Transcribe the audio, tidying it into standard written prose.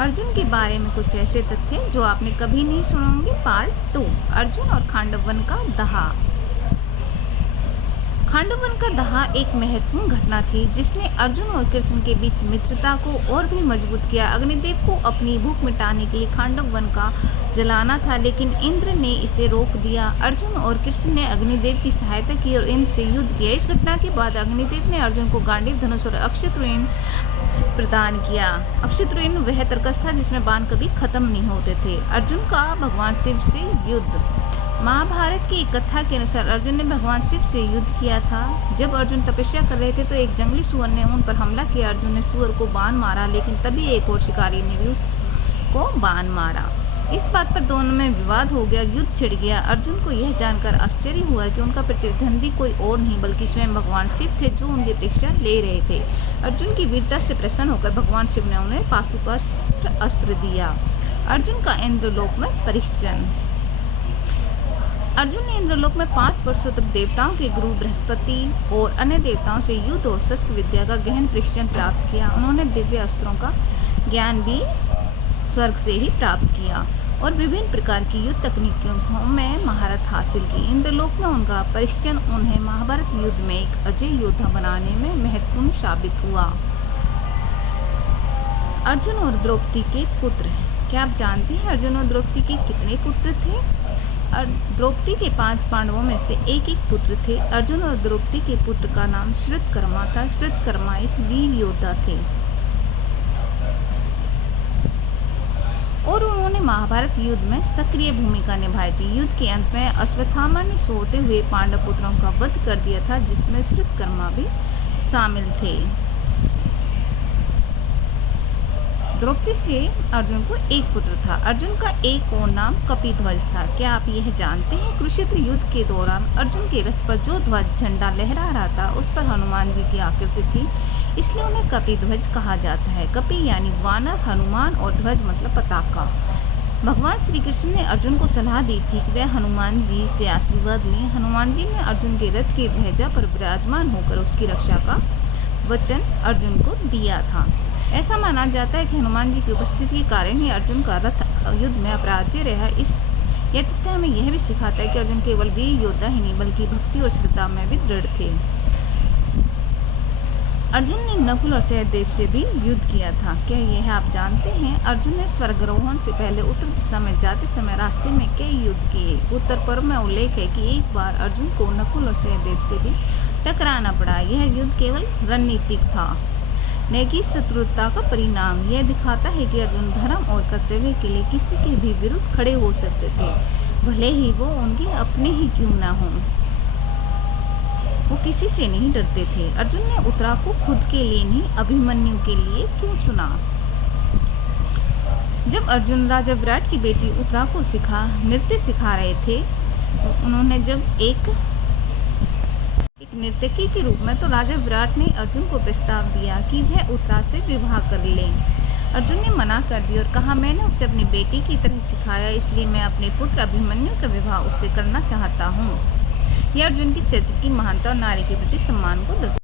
अर्जुन के बारे में कुछ ऐसे तथ्य जो आपने कभी नहीं सुने होंगे। पार्ट 2। अर्जुन और खांडवन का दहा। खांडवन का दहा एक महत्वपूर्ण घटना थी जिसने अर्जुन और कृष्ण के बीच मित्रता को और भी मजबूत किया। अग्निदेव को अपनी भूख मिटाने के लिए खांडवन का जलाना था, लेकिन इंद्र ने इसे रोक दिया। अर्जुन और कृष्ण ने अग्निदेव की सहायता की और इंद्र से युद्ध किया। इस घटना के बाद अग्निदेव ने अर्जुन को गांडीव धनुष और अक्षतृण प्रदान किया। अक्षतृण वह तरकस था जिसमें बाण कभी खत्म नहीं होते थे। अर्जुन का भगवान शिव से युद्ध। महाभारत की एक कथा के अनुसार अर्जुन ने भगवान शिव से युद्ध किया था। जब अर्जुन तपस्या कर रहे थे तो एक जंगली सुअर ने उन पर हमला किया। अर्जुन ने सुअर को बाण मारा, लेकिन तभी एक और शिकारी ने भी उसको बाण मारा। इस बात पर दोनों में विवाद हो गया और युद्ध छिड़ गया। अर्जुन को यह जानकर आश्चर्य हुआ कि उनका प्रतिद्वंदी कोई और नहीं बल्कि स्वयं भगवान शिव थे जो उनकी परीक्षा ले रहे थे। अर्जुन की वीरता से प्रसन्न होकर भगवान शिव ने उन्हें पाशुपतास्त्र अस्त्र दिया। अर्जुन का इंद्रलोक में परिश्चन। अर्जुन ने इंद्रलोक में 5 वर्षों तक देवताओं के गुरु बृहस्पति और अन्य देवताओं से युद्ध और शस्त्र विद्या का गहन प्रशिक्षण प्राप्त किया। उन्होंने दिव्य अस्त्रों का ज्ञान भी स्वर्ग से ही प्राप्त किया और विभिन्न प्रकार की युद्ध तकनीकों में महारत हासिल की। इंद्रलोक में उनका परिश्चन उन्हें महाभारत युद्ध में एक अजय योद्धा बनाने में महत्वपूर्ण साबित हुआ। अर्जुन और द्रौपदी के पुत्र। क्या आप जानते हैं अर्जुन और द्रौपदी के कितने पुत्र थे? द्रौपदी के 5 पांडवों में से एक पुत्र थे। अर्जुन और द्रौपदी के पुत्र का नाम श्रुतकर्मा था। श्रुतकर्मा एक वीर योद्धा थे और उन्होंने महाभारत युद्ध में सक्रिय भूमिका निभाई थी। युद्ध के अंत में अश्वत्थामा ने सोते हुए पांडव पुत्रों का वध कर दिया था, जिसमें श्रुतकर्मा भी शामिल थे। द्रौपदी से अर्जुन को एक पुत्र था। अर्जुन का एक और नाम कपिध्वज था। क्या आप यह जानते हैं कुरुक्षेत्र युद्ध के दौरान अर्जुन के रथ पर जो ध्वज झंडा लहरा रहा था उस पर हनुमान जी की आकृति थी, इसलिए उन्हें कपिध्वज कहा जाता है। कपि यानी वानर, हनुमान और ध्वज मतलब पताका। भगवान श्री कृष्ण ने अर्जुन को सलाह दी थी कि वह हनुमान जी से आशीर्वाद लें। हनुमान जी ने अर्जुन के रथ की ध्वजा पर विराजमान होकर उसकी रक्षा का वचन अर्जुन को दिया था। ऐसा माना जाता है कि हनुमान जी की उपस्थिति के कारण ही अर्जुन का रथ युद्ध में अपराजय रहा। यह तथ्य हमें यह भी सिखाता है कि अर्जुन केवल वीर योद्धा ही नहीं बल्कि भक्ति और श्रद्धा में भी दृढ़ थे। अर्जुन ने नकुल और सहदेव से भी युद्ध किया था। क्या यह आप जानते हैं? अर्जुन ने स्वर्गारोहण से पहले उत्तर दिशा में जाते समय रास्ते में कई युद्ध किए। उत्तर पर्व में उल्लेख है कि एक बार अर्जुन को नकुल और सहदेव से भी टकराना पड़ा। यह युद्ध केवल रणनीतिक था, न कि शत्रुता का परिणाम। यह दिखाता है कि अर्जुन धर्म और कर्तव्य के लिए किसी के भी विरुद्ध खड़े हो सकते थे, भले ही वो उनके अपने ही क्यों ना हों। वो किसी से नहीं डरते थे। अर्जुन ने उत्तरा को खुद के लिए नहीं, अभिमन्यु के लिए क्यों चुना? जब अर्जुन राजा विराट की बेटी उत्तरा को नृत्य सिखा रहे थे, उन्होंने जब एक नर्तकी के रूप में, तो राजा विराट ने अर्जुन को प्रस्ताव दिया कि वह उत्तरा से विवाह कर ले। अर्जुन ने मना कर दिया और कहा, मैंने उसे अपनी बेटी की तरह सिखाया, इसलिए मैं अपने पुत्र अभिमन्यु का विवाह उससे करना चाहता हूँ। यह अर्जुन की चरित्र की महानता और नारी के प्रति सम्मान को दर्शाता है।